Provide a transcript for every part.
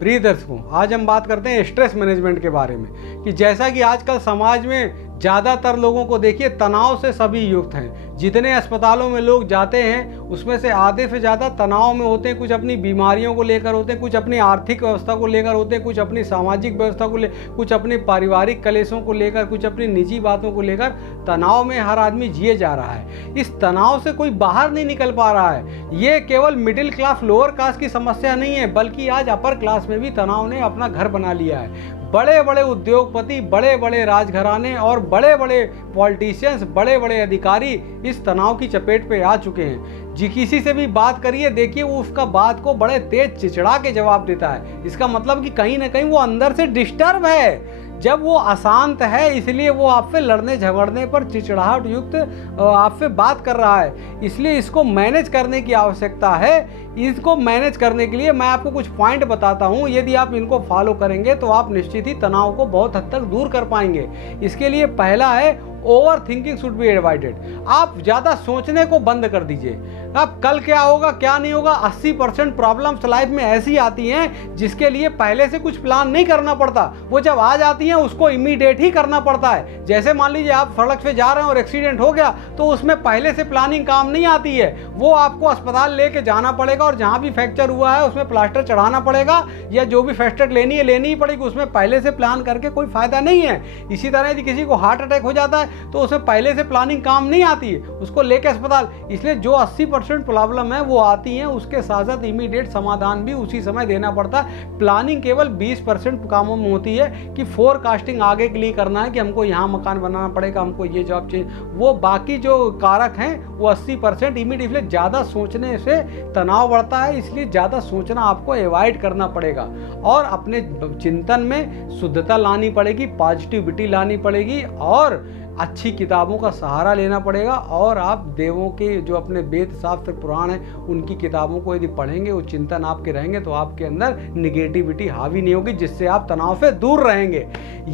प्रिय दर्शकों, आज हम बात करते हैं स्ट्रेस मैनेजमेंट के बारे में कि जैसा कि आजकल समाज में ज़्यादातर लोगों को देखिए तनाव से सभी युक्त हैं। जितने अस्पतालों में लोग जाते हैं उसमें से आधे से ज़्यादा तनाव में होते हैं। कुछ अपनी बीमारियों को लेकर होते हैं, कुछ अपनी आर्थिक व्यवस्था को लेकर होते हैं, कुछ अपनी सामाजिक व्यवस्था को कुछ अपनी पारिवारिक कलेशों को लेकर, कुछ अपनी निजी बातों को लेकर तनाव में हर आदमी जिए जा रहा है। इस तनाव से कोई बाहर नहीं निकल पा रहा है। ये केवल मिडिल क्लास लोअर क्लास की समस्या नहीं है, बल्कि आज अपर क्लास में भी तनाव ने अपना घर बना लिया है। बड़े बड़े उद्योगपति, बड़े बड़े राजघराने और बड़े बड़े पॉलिटिशियंस, बड़े बड़े अधिकारी इस तनाव की चपेट पे आ चुके हैं। जी किसी से भी बात करिए, देखिए वो उसका बात को बड़े तेज चिचड़ा के जवाब देता है। इसका मतलब कि कहीं ना कहीं वो अंदर से डिस्टर्ब है। जब वो अशांत है इसलिए वो आपसे लड़ने झगड़ने पर चिचड़ाहट युक्त आपसे बात कर रहा है। इसलिए इसको मैनेज करने की आवश्यकता है। इसको मैनेज करने के लिए मैं आपको कुछ पॉइंट बताता हूँ। यदि आप इनको फॉलो करेंगे तो आप निश्चित ही तनाव को बहुत हद तक दूर कर पाएंगे। इसके लिए पहला है over thinking should be avoided. आप ज़्यादा सोचने को बंद कर दीजिए। अब कल क्या होगा क्या नहीं होगा, 80% प्रॉब्लम्स लाइफ में ऐसी आती हैं जिसके लिए पहले से कुछ प्लान नहीं करना पड़ता। वो जब आ जाती हैं उसको इमीडिएट ही करना पड़ता है। जैसे मान लीजिए आप सड़क पे जा रहे हैं और एक्सीडेंट हो गया तो उसमें पहले से प्लानिंग काम नहीं आती है। वो आपको अस्पताल लेके जाना पड़ेगा और जहाँ भी फ्रैक्चर हुआ है उसमें प्लास्टर चढ़ाना पड़ेगा या जो भी फर्स्ट एड लेनी ही पड़ेगी। उसमें पहले से प्लान करके कोई फायदा नहीं है। इसी तरह यदि किसी को हार्ट अटैक हो जाता है तो उसमें पहले से प्लानिंग काम नहीं आती है, उसको लेके अस्पताल। इसलिए जो 80% प्रॉब्लम है वो आती हैं, उसके साथ साथ इमीडिएट समाधान भी उसी समय देना पड़ता है। प्लानिंग केवल 20% कामों में होती है कि फोरकास्टिंग आगे के लिए करना है कि हमको यहाँ मकान बनाना पड़ेगा, हमको ये जॉब चाहिए। वो बाकी जो कारक हैं वो 80% इमीडिएटली। ज़्यादा सोचने से तनाव बढ़ता है, इसलिए ज़्यादा सोचना आपको अवॉइड करना पड़ेगा और अपने चिंतन में शुद्धता लानी पड़ेगी, पॉजिटिविटी लानी पड़ेगी और अच्छी किताबों का सहारा लेना पड़ेगा। और आप देवों के जो अपने वेद शास्त्र पुराण हैं उनकी किताबों को यदि पढ़ेंगे, वो चिंतन आपके रहेंगे तो आपके अंदर निगेटिविटी हावी नहीं होगी, जिससे आप तनाव से दूर रहेंगे।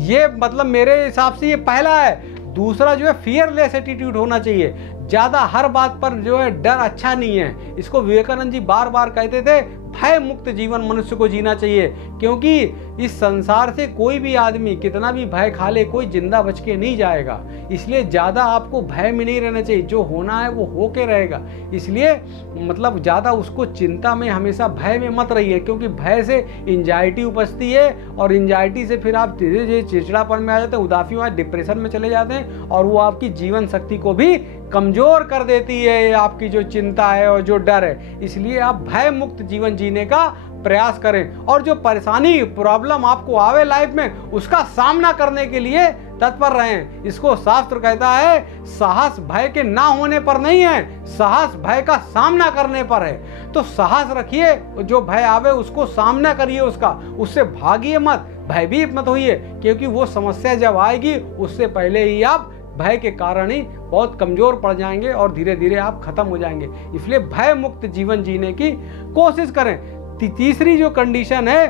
ये मतलब मेरे हिसाब से ये पहला है। दूसरा जो है फियरलेस एटीट्यूड होना चाहिए। ज़्यादा हर बात पर जो है डर अच्छा नहीं है। इसको विवेकानंद जी बार बार कहते थे, भय मुक्त जीवन मनुष्य को जीना चाहिए। क्योंकि इस संसार से कोई भी आदमी कितना भी भय खा ले, कोई जिंदा बच के नहीं जाएगा। इसलिए ज़्यादा आपको भय में नहीं रहना चाहिए। जो होना है वो होके रहेगा। इसलिए मतलब ज़्यादा उसको चिंता में, हमेशा भय में मत रहिए, क्योंकि भय से एंजाइटी उपजती है और एंजाइटी से फिर आप धीरे धीरे चिड़चिड़ापन में आ जाते हैं, उदासी में, डिप्रेशन में चले जाते हैं और वो आपकी जीवन शक्ति को भी कमज़ोर कर देती है, आपकी जो चिंता है और जो डर है। इसलिए आप भय मुक्त जीवन जीने का प्रयास करें और जो परेशानी प्रॉब्लम आपको आवे लाइफ में उसका सामना करने के लिए तत्पर रहें। इसको शास्त्र कहता है, साहस भय के ना होने पर नहीं है, साहस भय का सामना करने पर है। तो साहस रखिए, जो भय आवे उसको सामना करिए, उससे भागिए मत, भयभीत मत होइए, क्योंकि वो समस्या जब आएगी उससे पहले ही आप भय के कारण ही बहुत कमज़ोर पड़ जाएंगे और धीरे धीरे आप खत्म हो जाएंगे। इसलिए भय मुक्त जीवन जीने की कोशिश करें। तीसरी जो कंडीशन है,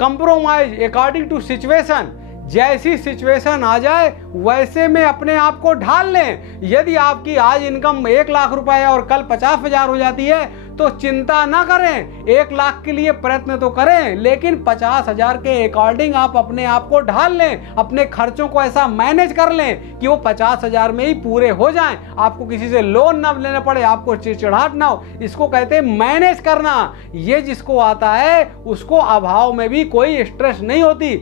कंप्रोमाइज अकॉर्डिंग टू सिचुएशन। जैसी सिचुएशन आ जाए वैसे में अपने आप को ढाल लें। यदि आपकी आज इनकम 1 लाख रुपए है और कल 50,000 हो जाती है तो चिंता ना करें। 1 लाख के लिए प्रयत्न तो करें, लेकिन 50,000 के अकॉर्डिंग आप अपने आप को ढाल लें। अपने खर्चों को ऐसा मैनेज कर लें कि वो 50,000 में ही पूरे हो जाएं। आपको किसी से लोन ना लेना पड़े, आपको चिड़चिड़ाहट ना हो। इसको कहते हैं मैनेज करना। ये जिसको आता है उसको अभाव में भी कोई स्ट्रेस नहीं होती।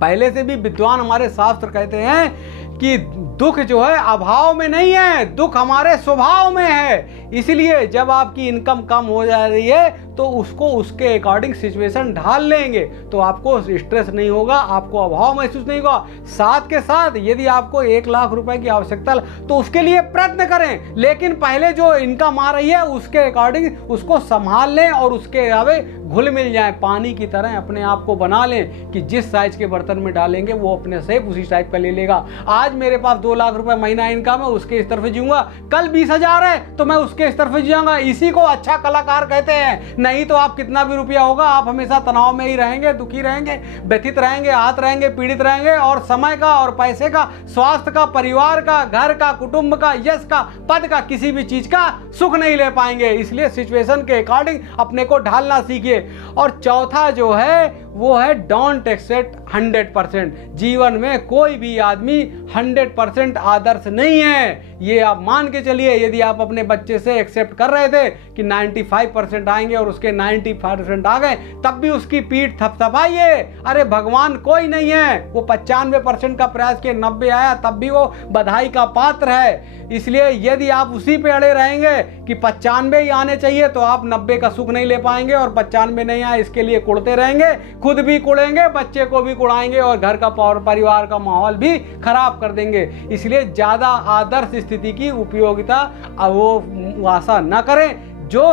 पहले से भी विद्वान हमारे शास्त्र कहते हैं कि दुख जो है अभाव में नहीं है, दुख हमारे स्वभाव में है। इसलिए जब आपकी इनकम कम हो जा रही है तो उसको उसके अकॉर्डिंग सिचुएशन ढाल लेंगे तो आपको स्ट्रेस नहीं होगा, आपको अभाव महसूस नहीं होगा। साथ के साथ यदि आपको 1 लाख रुपए की आवश्यकता तो उसके लिए प्रयत्न करें, लेकिन पहले जो इनकम आ रही है उसके अकॉर्डिंग उसको संभाल लें और उसके आगे घुल मिल जाए। पानी की तरह अपने आप को बना लें कि जिस साइज के बर्तन में डालेंगे वो अपने से उसी टाइप का ले लेगा। आज आज मेरे पास 2 लाख रुपए महीना इनकम है, उसके स्तर पे जीऊंगा, कल 20,000 है तो मैं उसके स्तर पे जीऊंगा। इसी को अच्छा कलाकार कहते हैं। नहीं तो आप कितना भी रुपया होगा, आप हमेशा तनाव में ही रहेंगे, दुखी रहेंगे, व्यथित रहेंगे, आहत रहेंगे, पीड़ित रहेंगे, और समय का और पैसे का, स्वास्थ्य का, परिवार का, घर का, कुटुंब का, यश का, पद का, किसी भी चीज का सुख नहीं ले पाएंगे। इसलिए सिचुएशन के अकॉर्डिंग अपने को ढालना सीखिए। और चौथा जो है वो है डोंट एक्सेप्ट 100%। जीवन में कोई भी आदमी 100% आदर्श नहीं है, ये आप मान के चलिए। यदि आप अपने बच्चे से एक्सेप्ट कर रहे थे कि 95% आएंगे और उसके 90% आ गए, तब भी उसकी पीठ थपथपाइए। अरे भगवान कोई नहीं है, वो 95% का प्रयास किया, 90 आया, तब भी वो बधाई का पात्र है। इसलिए यदि आप उसी पे अड़े रहेंगे कि 95 ही आने चाहिए, तो आप 90 का सुख नहीं ले पाएंगे, और 95 नहीं आए इसके लिए कुड़ते रहेंगे, खुद भी कुड़ेंगे, बच्चे को भी कुड़ाएंगे, और घर का परिवार का माहौल भी खराब कर देंगे। इसलिए ज्यादा आदर्श स्थिति की उपयोगिता वो आशा न करें। जो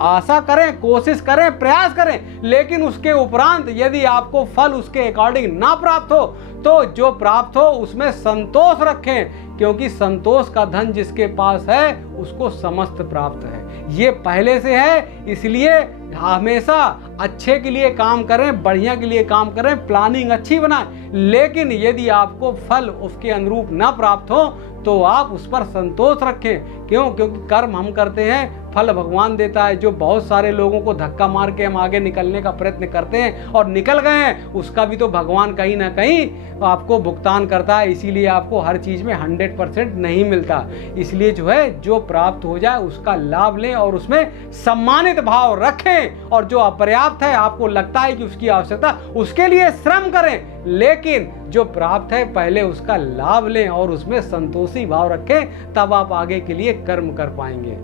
आशा करें, कोशिश करें, प्रयास करें, लेकिन उसके उपरांत यदि आपको फल उसके अकॉर्डिंग ना प्राप्त हो, तो जो प्राप्त हो उसमें संतोष रखें, क्योंकि संतोष का धन जिसके पास है उसको समस्त प्राप्त है। ये पहले से है। इसलिए हमेशा अच्छे के लिए काम करें, बढ़िया के लिए काम करें, प्लानिंग अच्छी बनाएं। लेकिन यदि आपको फल उसके अनुरूप ना प्राप्त हो तो आप उस पर संतोष रखें। क्यों? क्योंकि कर्म हम करते हैं, फल भगवान देता है। जो बहुत सारे लोगों को धक्का मार के हम आगे निकलने का प्रयत्न करते हैं और निकल गए हैं, उसका भी तो भगवान कहीं ना कहीं आपको भुगतान करता है। इसीलिए आपको हर चीज़ में 100% नहीं मिलता। इसलिए जो है, जो प्राप्त हो जाए उसका लाभ लें और उसमें सम्मानित भाव रखें, और जो अपर्याप्त है, आपको लगता है कि उसकी आवश्यकता, उसके लिए श्रम करें, लेकिन जो प्राप्त है पहले उसका लाभ लें और उसमें संतोषी भाव रखें, तब आप आगे के लिए कर्म कर पाएंगे।